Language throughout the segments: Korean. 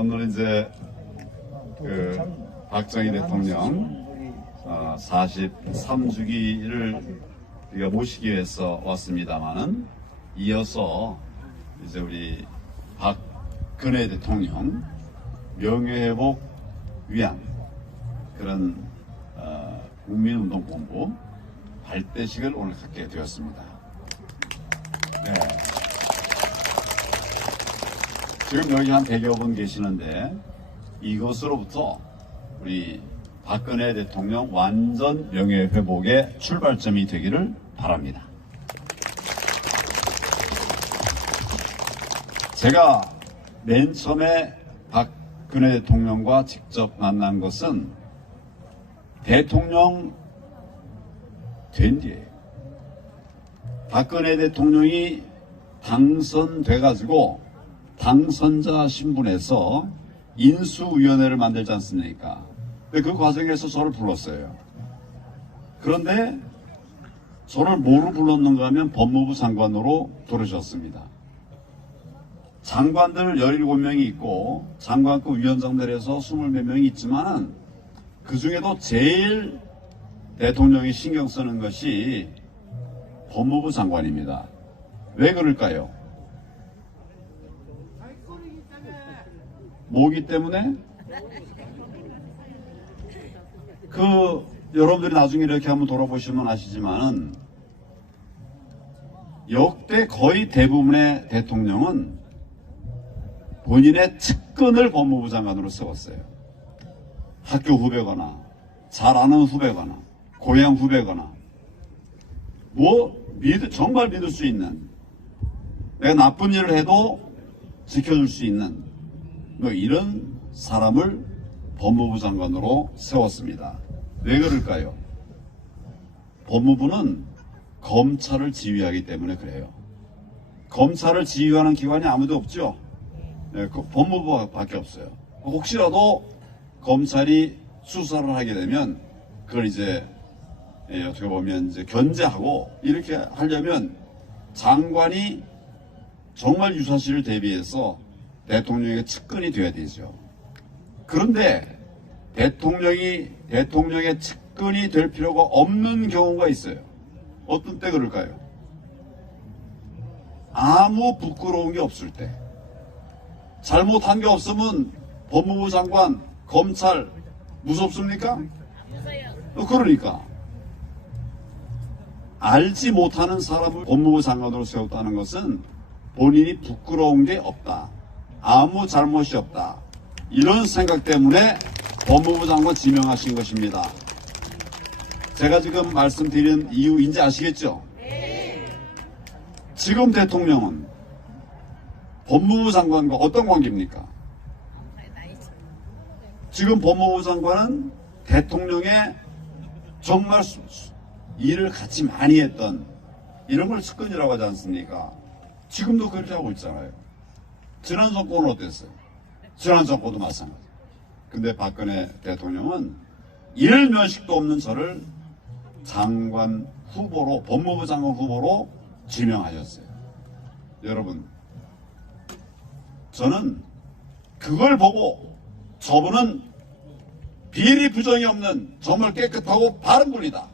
오늘 이제 박정희 대통령 43주기를 우리가 모시기 위해서 왔습니다만은 이어서 이제 우리 박근혜 대통령 명예회복 위한 그런 국민운동본부 발대식을 오늘 갖게 되었습니다. 네. 지금 여기 한 100여 분 계시는데 이것으로부터 우리 박근혜 대통령 완전 명예회복의 출발점이 되기를 바랍니다. 제가 맨 처음에 박근혜 대통령과 직접 만난 것은 대통령 된 뒤에 박근혜 대통령이 당선돼가지고 당선자 신분에서 인수위원회를 만들지 않습니까? 근데 그 과정에서 저를 불렀어요. 그런데 저를 뭐로 불렀는가 하면 법무부 장관으로 부르셨습니다. 장관들 17명이 있고 장관급 위원장들에서 20몇 명이 있지만 그 중에도 제일 대통령이 신경 쓰는 것이 법무부 장관입니다. 왜 그럴까요? 뭐기 때문에? 여러분들이 나중에 이렇게 한번 돌아보시면 아시지만은 역대 거의 대부분의 대통령은 본인의 측근을 법무부 장관으로 세웠어요. 학교 후배거나 잘 아는 후배거나 고향 후배거나 정말 믿을 수 있는, 내가 나쁜 일을 해도 지켜줄 수 있는 이런 사람을 법무부 장관으로 세웠습니다. 왜 그럴까요? 법무부는 검찰을 지휘하기 때문에 그래요. 검찰을 지휘하는 기관이 아무도 없죠. 네, 법무부밖에 없어요. 혹시라도 검찰이 수사를 하게 되면 그걸 이제 어떻게 보면 이제 견제하고 이렇게 하려면 장관이 정말 유사시를 대비해서 대통령의 측근이 돼야 되죠. 그런데 대통령의 측근이 될 필요가 없는 경우가 있어요. 어떤 때 그럴까요? 아무 부끄러운 게 없을 때. 잘못한 게 없으면 법무부 장관, 검찰 무섭습니까? 그러니까 알지 못하는 사람을 법무부 장관으로 세웠다는 것은 본인이 부끄러운 게 없다, 아무 잘못이 없다, 이런 생각 때문에 법무부 장관 지명하신 것입니다. 제가 지금 말씀드린 이유인지 아시겠죠? 지금 대통령은 법무부 장관과 어떤 관계입니까? 지금 법무부 장관은 대통령의 정말 일을 같이 많이 했던 이런 걸 측근이라고 하지 않습니까? 지금도 그렇게 하고 있잖아요. 지난 정권은 어땠어요? 지난 정권도 마찬가지. 근데 박근혜 대통령은 일면식도 없는 저를 장관 후보로, 법무부 장관 후보로 지명하셨어요. 여러분, 저는 그걸 보고 저분은 비리 부정이 없는 정말 깨끗하고 바른 분이다,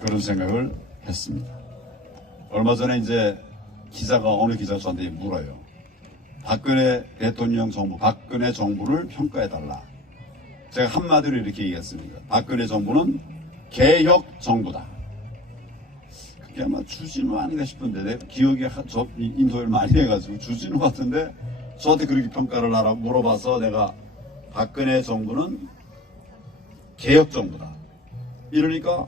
그런 생각을 했습니다. 얼마 전에 이제 어느 기자가 저한테 물어요. 박근혜 대통령 정부, 박근혜 정부를 평가해달라. 제가 한마디로 이렇게 얘기했습니다. 박근혜 정부는 개혁 정부다. 그게 아마 주진우 아닌가 싶은데, 내 기억이 인터뷰를 많이 해가지고 주진우 같은데 저한테 그렇게 평가를 하라고 물어봐서 내가 박근혜 정부는 개혁 정부다. 이러니까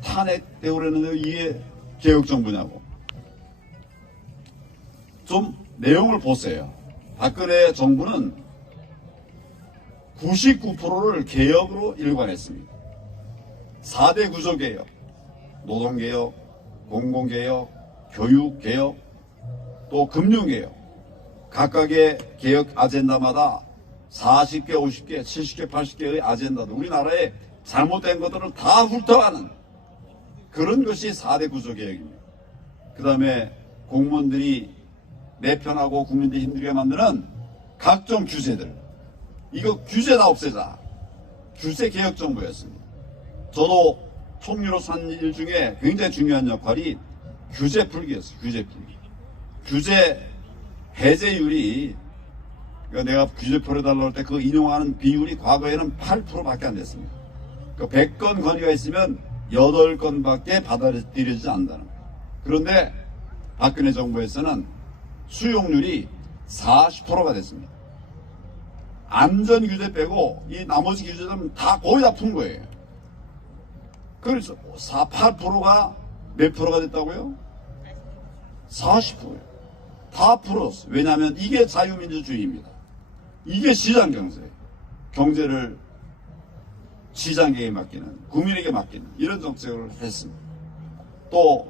탄핵 되오려는데 이게 개혁 정부냐고. 좀 내용을 보세요. 박근혜 정부는 99%를 개혁으로 일관했습니다. 4대 구조개혁, 노동개혁, 공공개혁, 교육개혁, 또 금융개혁, 각각의 개혁 아젠다마다 40개, 50개, 70개, 80개의 아젠다도 우리나라에 잘못된 것들을 다 훑어가는 그런 것이 4대 구조개혁입니다. 그 다음에 공무원들이 내 편하고 국민들이 힘들게 만드는 각종 규제들, 이거 규제 다 없애자. 규제 개혁 정부였습니다. 저도 총리로서 한 일 중에 굉장히 중요한 역할이 규제 풀기였어요. 규제 풀기. 규제 해제율이, 그러니까 내가 규제 풀어달라고 할 때 그 인용하는 비율이 과거에는 8%밖에 안 됐습니다. 그러니까 100건 건의가 있으면 8건밖에 받아들여지지 않는다는 거예요. 그런데 박근혜 정부에서는 수용률이 40%가 됐습니다. 안전 규제 빼고 이 나머지 규제들은 다 거의 다 푼 거예요. 그래서 8%가 몇 프로가 됐다고요? 40%예요. 다 풀었어요. 왜냐하면 이게 자유민주주의입니다. 이게 시장 경제예요. 경제를 시장에게 맡기는, 국민에게 맡기는 이런 정책을 했습니다. 또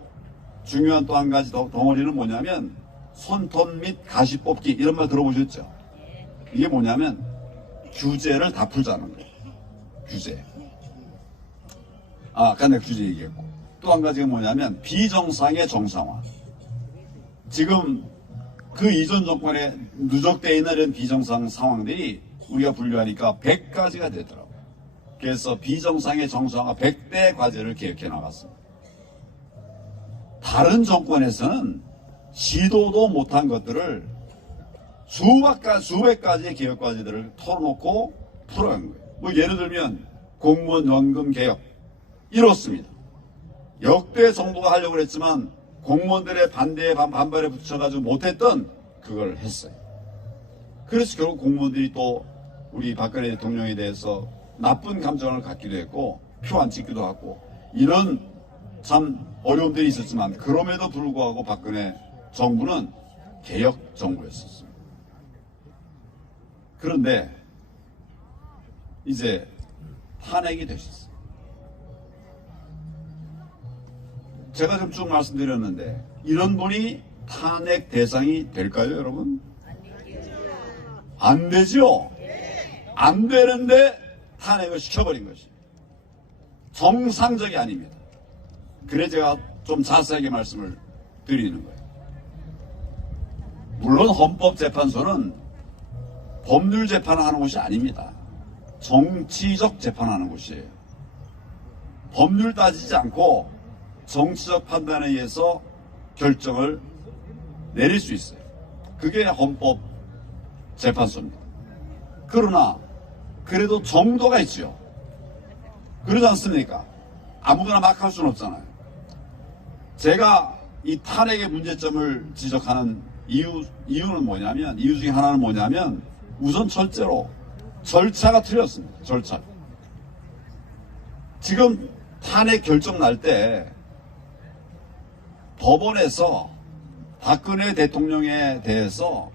중요한 또 한 가지 덩어리는 뭐냐면 손톱 및 가시 뽑기, 이런 말 들어보셨죠? 이게 뭐냐면 규제를 다 풀자는 거예요. 규제. 아까 내가 규제 얘기했고, 또 한 가지가 뭐냐면 비정상의 정상화. 지금 그 이전 정권에 누적되어 있는 이런 비정상 상황들이 우리가 분류하니까 100가지가 되더라고요. 그래서 비정상의 정상화 100대 과제를 기획해 나갔습니다. 다른 정권에서는 시도도 못한 것들을 수백 가지의 개혁 과제들을 털어놓고 풀어간 거예요. 뭐 예를 들면 공무원 연금 개혁 이렇습니다. 역대 정부가 하려고 했지만 공무원들의 반대에 반발에 붙여가지고 못했던 그걸 했어요. 그래서 결국 공무원들이 또 우리 박근혜 대통령에 대해서 나쁜 감정을 갖기도 했고 표 안 찍기도 하고 이런 참 어려움들이 있었지만 그럼에도 불구하고 박근혜 정부는 개혁 정부였었습니다. 그런데 이제 탄핵이 되셨어요. 제가 좀 쭉 말씀드렸는데 이런 분이 탄핵 대상이 될까요, 여러분? 안 되죠? 안 되는데 탄핵을 시켜버린 것이 정상적이 아닙니다. 그래 제가 좀 자세하게 말씀을 드리는 거예요. 물론 헌법재판소는 법률 재판을 하는 곳이 아닙니다. 정치적 재판하는 곳이에요. 법률 따지지 않고 정치적 판단에 의해서 결정을 내릴 수 있어요. 그게 헌법재판소입니다. 그러나 그래도 정도가 있죠. 그러지 않습니까? 아무거나 막 할 수는 없잖아요. 제가 이 탄핵의 문제점을 지적하는 이유는 뭐냐면, 이유 중에 하나는 뭐냐면 우선 첫째로 절차가 틀렸습니다. 절차. 지금 탄핵 결정 날 때 법원에서 박근혜 대통령에 대해서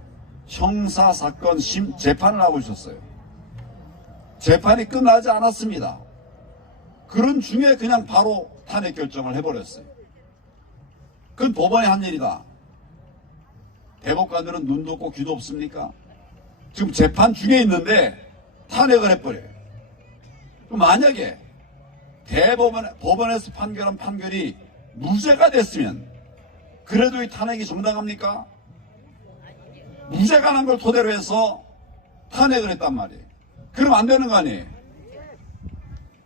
형사사건 재판을 하고 있었어요. 재판이 끝나지 않았습니다. 그런 중에 그냥 바로 탄핵 결정을 해버렸어요. 그건 법원이 한 일이다. 대법관들은 눈도 없고 귀도 없습니까? 지금 재판 중에 있는데 탄핵을 해버려요. 그럼 만약에 법원에서 판결한 판결이 무죄가 됐으면 그래도 이 탄핵이 정당합니까? 무죄가 난 걸 토대로 해서 탄핵을 했단 말이에요. 그럼 안 되는 거 아니에요?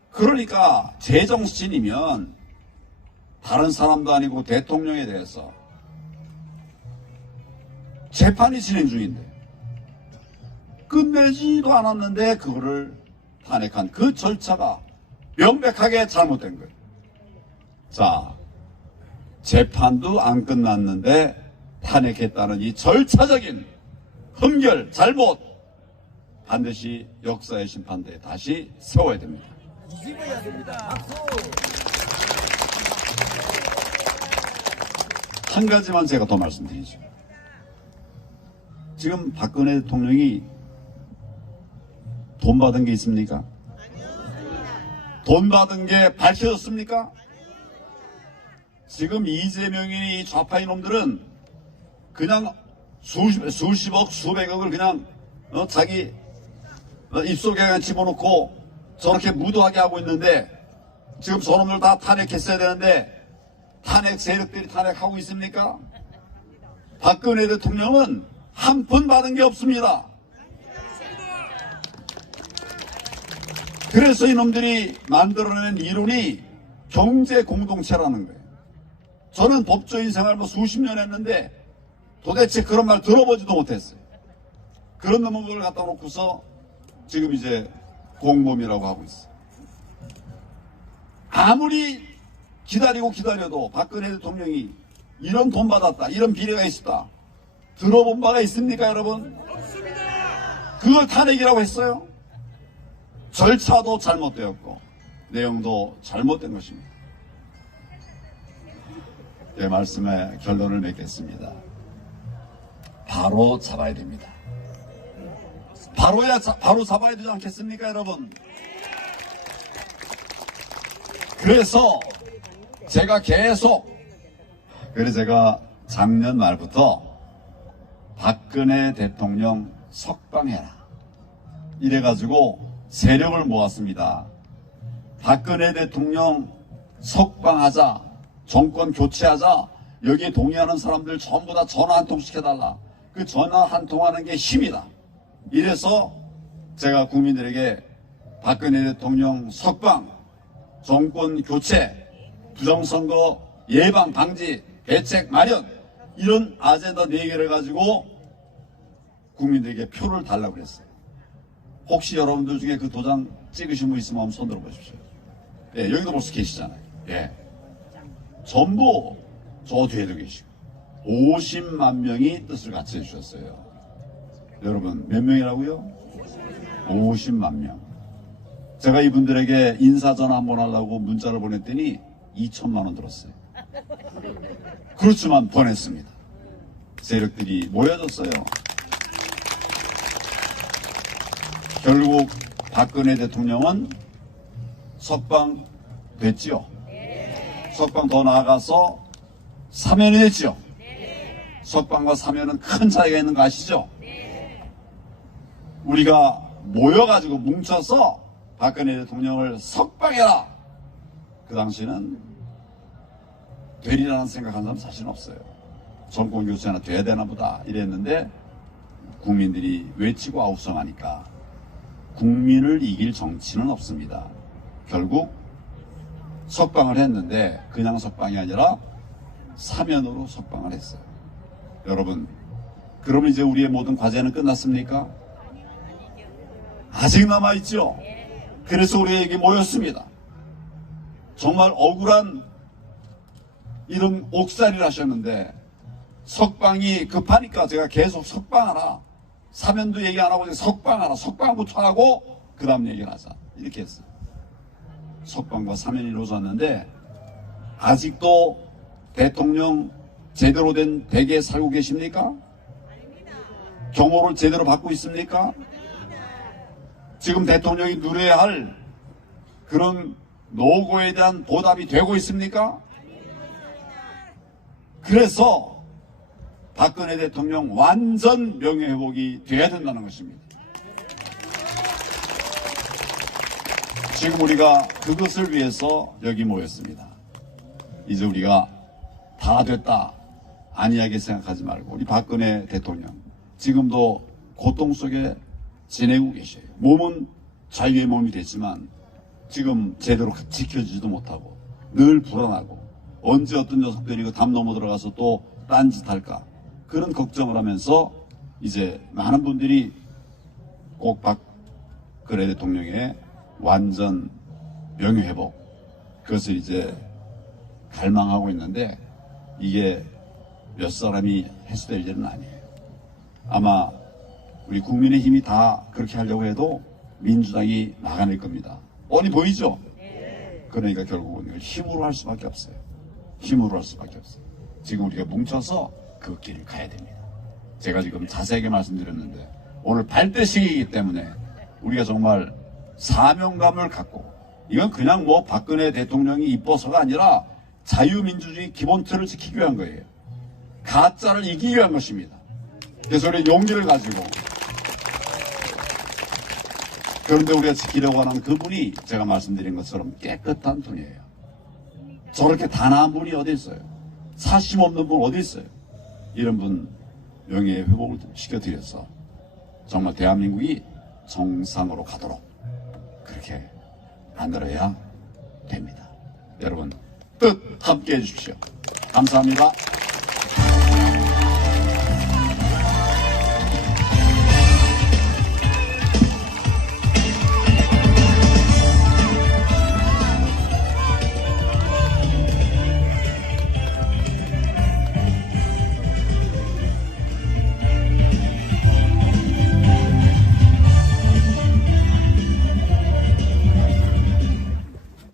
그러니까 제정신이면 다른 사람도 아니고 대통령에 대해서 재판이 진행 중인데 끝내지도 않았는데 그거를 탄핵한 그 절차가 명백하게 잘못된 거예요. 자, 재판도 안 끝났는데 탄핵했다는 이 절차적인 흠결, 잘못 반드시 역사의 심판대에 다시 세워야 됩니다. 뒤집어야 됩니다. 한 가지만 제가 더 말씀드리죠. 지금 박근혜 대통령이 돈 받은 게 있습니까? 돈 받은 게 밝혀졌습니까? 지금 이재명이 좌파 이놈들은 그냥 수십억, 수백억을 그냥 자기 입속에 그냥 집어넣고 저렇게 무도하게 하고 있는데 지금 저놈들 다 탄핵했어야 되는데 탄핵 세력들이 탄핵하고 있습니까? 박근혜 대통령은 한 푼 받은 게 없습니다. 그래서 이놈들이 만들어낸 이론이 경제 공동체라는 거예요. 저는 법조인 생활 수십 년 했는데 도대체 그런 말 들어보지도 못했어요. 그런 놈을 갖다 놓고서 지금 이제 공범이라고 하고 있어요. 아무리 기다려도 박근혜 대통령이 이런 돈 받았다, 이런 비리가 있었다, 들어본 바가 있습니까, 여러분? 없습니다. 그걸 탄핵이라고 했어요. 절차도 잘못되었고 내용도 잘못된 것입니다. 제 말씀에 결론을 맺겠습니다. 바로 잡아야 됩니다. 바로 잡아야 되지 않겠습니까, 여러분? 그래서 제가 작년 말부터 박근혜 대통령 석방해라 이래가지고 세력을 모았습니다. 박근혜 대통령 석방하자, 정권 교체하자, 여기에 동의하는 사람들 전부 다 전화 한 통씩 해달라. 그 전화 한 통하는 게 힘이다. 이래서 제가 국민들에게 박근혜 대통령 석방, 정권 교체, 부정선거 예방 방지, 대책 마련, 이런 아젠다 4개를 가지고 국민들에게 표를 달라고 그랬어요. 혹시 여러분들 중에 그 도장 찍으신 분 있으면 한번 손 들어보십시오. 예, 여기도 벌써 계시잖아요. 예. 전부 저 뒤에도 계시고 50만 명이 뜻을 같이 해주셨어요. 여러분 몇 명이라고요? 50만 명. 제가 이분들에게 인사전화 한번 하려고 문자를 보냈더니 2천만 원 들었어요. 그렇지만 보냈습니다. 세력들이 모여졌어요. 결국 박근혜 대통령은 석방됐지요. 석방 더 나아가서 사면이 됐지요. 석방과 사면은 큰 차이가 있는 거 아시죠? 우리가 모여가지고 뭉쳐서 박근혜 대통령을 석방해라. 그 당시에는 되리라는 생각한 사람 사실은 없어요. 정권 교체나 돼야 되나 보다 이랬는데 국민들이 외치고 아우성하니까 국민을 이길 정치는 없습니다. 결국 석방을 했는데 그냥 석방이 아니라 사면으로 석방을 했어요. 여러분, 그러면 이제 우리의 모든 과제는 끝났습니까? 아직 남아있죠. 그래서 우리가 여기 모였습니다. 정말 억울한 이런 옥살이를 하셨는데 석방이 급하니까 제가 계속 석방하라, 사면도 얘기 안 하고 석방하라, 석방부터 하고 그 다음 얘기를 하자 이렇게 했어요. 석방과 사면이 이루어졌는데 아직도 대통령 제대로 된 댁에 살고 계십니까? 경호를 제대로 받고 있습니까? 지금 대통령이 누려야 할 그런 노고에 대한 보답이 되고 있습니까? 그래서 박근혜 대통령 완전 명예회복이 돼야 된다는 것입니다. 지금 우리가 그것을 위해서 여기 모였습니다. 이제 우리가 다 됐다 안이하게 생각하지 말고 우리 박근혜 대통령 지금도 고통 속에 지내고 계셔요. 몸은 자유의 몸이 됐지만 지금 제대로 지켜지지도 못하고 늘 불안하고 언제 어떤 녀석들이 그 담 넘어 들어가서 또 딴짓 할까 그런 걱정을 하면서 이제 많은 분들이 꼭 박근혜 대통령의 완전 명예회복 그것을 이제 갈망하고 있는데 이게 몇 사람이 해소될 일은 아니에요. 아마 우리 국민의힘이 다 그렇게 하려고 해도 민주당이 막아낼 겁니다. 뻔히 보이죠? 그러니까 결국은 이걸 힘으로 할 수밖에 없어요. 힘으로 할 수밖에 없어요. 지금 우리가 뭉쳐서 그 길을 가야 됩니다. 제가 지금 자세하게 말씀드렸는데 오늘 발대식이기 때문에 우리가 정말 사명감을 갖고 이건 그냥 뭐 박근혜 대통령이 이뻐서가 아니라 자유민주주의 기본 틀을 지키기 위한 거예요. 가짜를 이기기 위한 것입니다. 그래서 우리 용기를 가지고 그런데 우리가 지키려고 하는 그분이 제가 말씀드린 것처럼 깨끗한 분이에요. 저렇게 단아한 분이 어디 있어요? 사심 없는 분 어디 있어요? 이런 분 명예 회복을 시켜드려서 정말 대한민국이 정상으로 가도록 그렇게 만들어야 됩니다. 여러분 뜻 함께 해주십시오. 감사합니다.